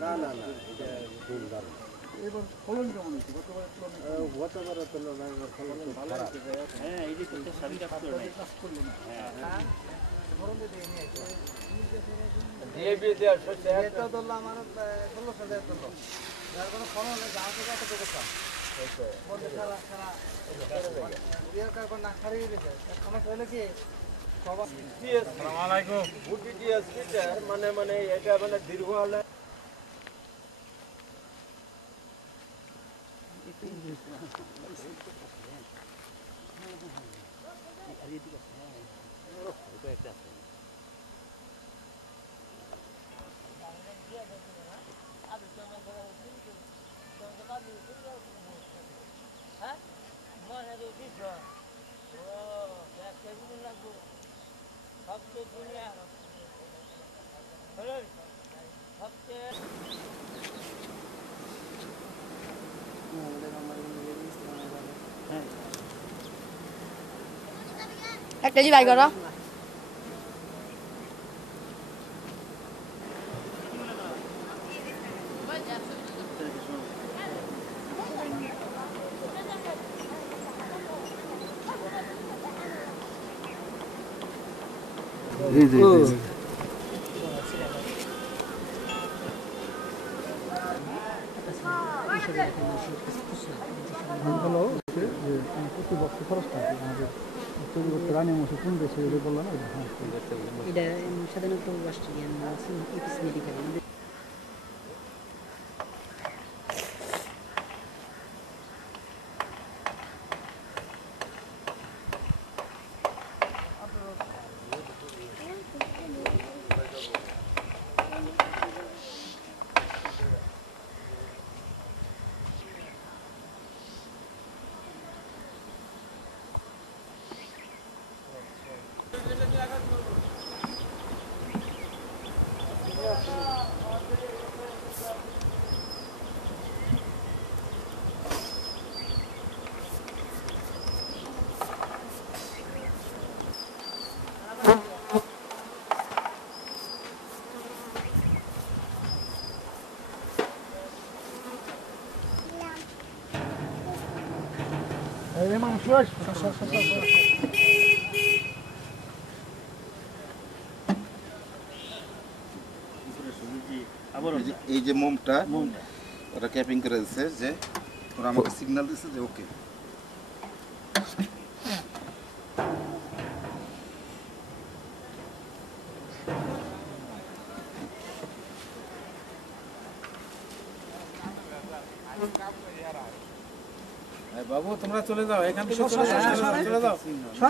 না না না এটা ভুল ধারণা। এবার ফলন কেমন হয়েছে? গতবারের তুলনায় ফলন ভালো হয়েছে। হ্যাঁ, এই যে কাজ করলো না। ডিএপি দেওয়ার সাথে এটা ধরলাম আমার 1600 টাকা ধরলো। যার কোনো ফলন নেই, গাছ থেকে কত টাকা কম। বলতে সারা ইয়ে কারণ না খারিয়ে দিয়েছে। সমস্যা হলো কি আসসালামু আলাইকুম। বুটি টিএস ফিটার মানে এটা মানে দীর্ঘ হলে একটা জি বাই করো। প্রতি বছর খরচ থাকে আমাদের তৈরি করতে রানী মশি কোন দেশে বললো না। এটা সাধারণত অস্ট্রেলিয়ান মেডিকেল। এই যে মোমটা ওরা ক্যাপিং করে দিচ্ছে, যে ওরা আমাকে সিগন্যাল দিচ্ছে যে ওকে। বাবু তোমরা চলে যাও, এখান থেকে চলে যাও,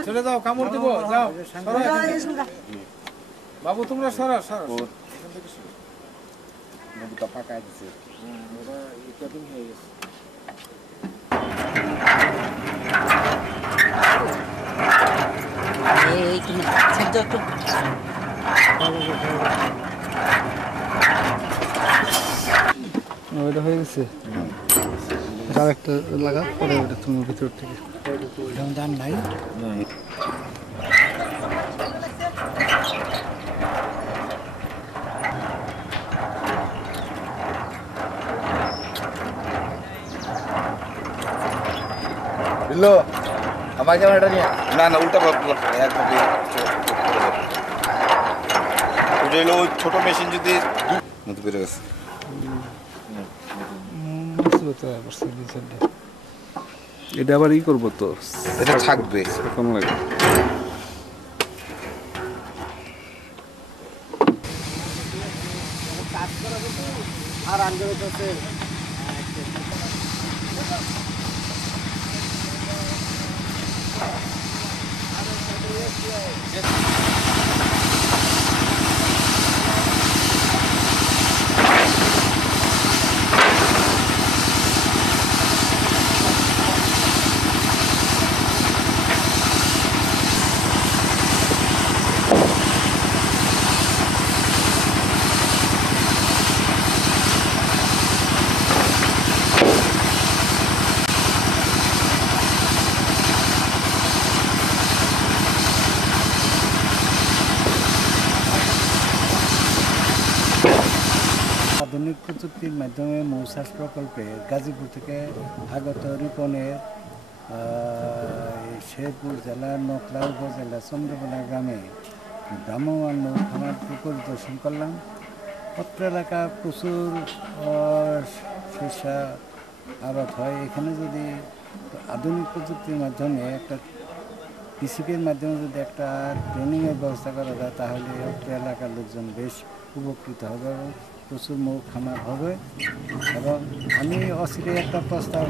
চলে যাও, কামড় দিব, যাও বাবু, তোমরা সরা সরা নদীটা ফাঁকা দিচ্ছে, ওরা ক্যাপিং হয়ে গেছে। ওইটা হয়ে গেছে, আর একটা লাগা পরে ওটা তুমি ভিতর থেকে জান নাই। বুঝলো আমার ক্যামেরাটা নিয়ে না না উল্টা একদম ওই ছোট মেশিন যদি মতো বেড়ে গেছে। এটা আবার ই করবো তো, এটা থাকবে কম লাগে। আর আন্দোলন আছে প্রযুক্তির মাধ্যমে মৌচাষ প্রকল্পে গাজীপুর থেকে আগত রিপনের শেরপুর জেলার নকলা উপজেলা চন্দ্রকোনা গ্রামে ভ্রাম্যমাণ মৌ খামারটি পরিদর্শন করলাম। অত্র এলাকা প্রচুর সরিষা আবাদ হয়। এখানে যদি আধুনিক প্রযুক্তির মাধ্যমে একটা কৃষিকের মাধ্যমে যদি একটা ট্রেনিংয়ের ব্যবস্থা করা যায় তাহলে অত্র এলাকার লোকজন বেশ উপকৃত হবে এবং প্রচুর মৌ খামার হবে। এবং আমি অচিরেই একটা প্রস্তাব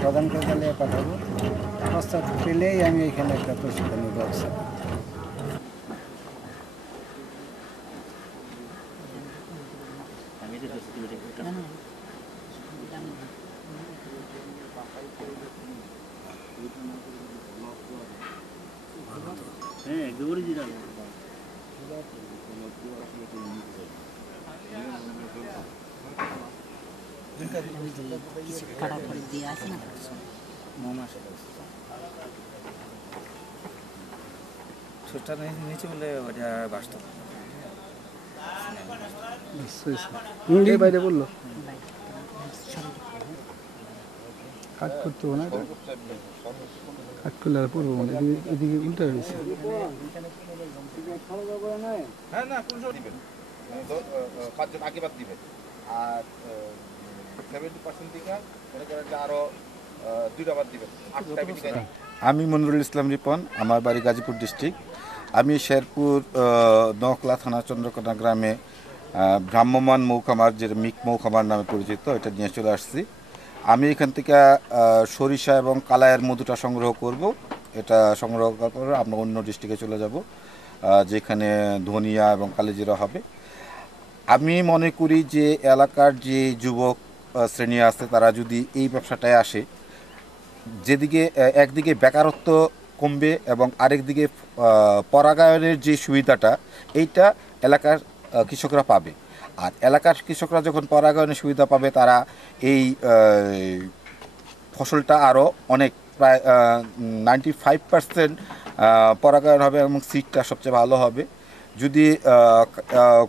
প্রধান কার্যালয়ে পাঠাবো। প্রস্তাব পেলেই আমি এখানে একটা প্রশিক্ষণের ব্যবস্থা করব। কিছু কাটা করে দিয়ে আছে না নিচে বলে ওটা বাস্তব বাইরে বললো কাট করতে হবে না, কাট করলে আর পড়বো মানে এদিকে উল্টা হয়েছে। হ্যাঁ না 5 জন আগে বাদ দিবেন আর 70% দিকে আরো 2টা বাদ দিবেন। আমি মনিরুল ইসলাম রিপন, আমার বাড়ি গাজীপুর ডিস্ট্রিক্ট। আমি শেরপুর নকলা থানা চন্দ্রকোনা গ্রামে ভ্রাম্যমাণ মৌখামার, যেটা মিক মৌখামার নামে পরিচিত, এটা নিয়ে চলে আসছি। আমি এখান থেকে সরিষা এবং কালায়ের মধুটা সংগ্রহ করব। এটা সংগ্রহ করার পর আমরা অন্য ডিস্ট্রিক্টে চলে যাব, যেখানে ধনিয়া এবং কালিজিরা হবে। আমি মনে করি যে এলাকার যে যুবক শ্রেণী আছে তারা যদি এই ব্যবসাটায় আসে, যেদিকে একদিকে বেকারত্ব কমবে এবং আরেকদিকে পরাগায়নের যে সুবিধাটা এইটা এলাকার কৃষকরা পাবে। আর এলাকার কৃষকরা যখন পরাগায়নের সুবিধা পাবে তারা এই ফসলটা আরও অনেক প্রায় 95% পরাগায়ন হবে এবং সিডটা সবচেয়ে ভালো হবে। যদি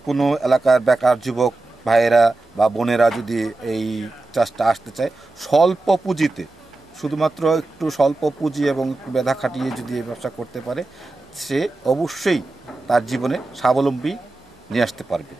কোনো এলাকার বেকার যুবক ভাইয়েরা বা বোনেরা যদি এই চাষটা আসতে চায় স্বল্প পুঁজিতে, শুধুমাত্র একটু স্বল্প পুঁজি এবং একটু মেধা খাটিয়ে যদি এই ব্যবসা করতে পারে, সে অবশ্যই তার জীবনে স্বাবলম্বী নিয়ে আসতে পারবে।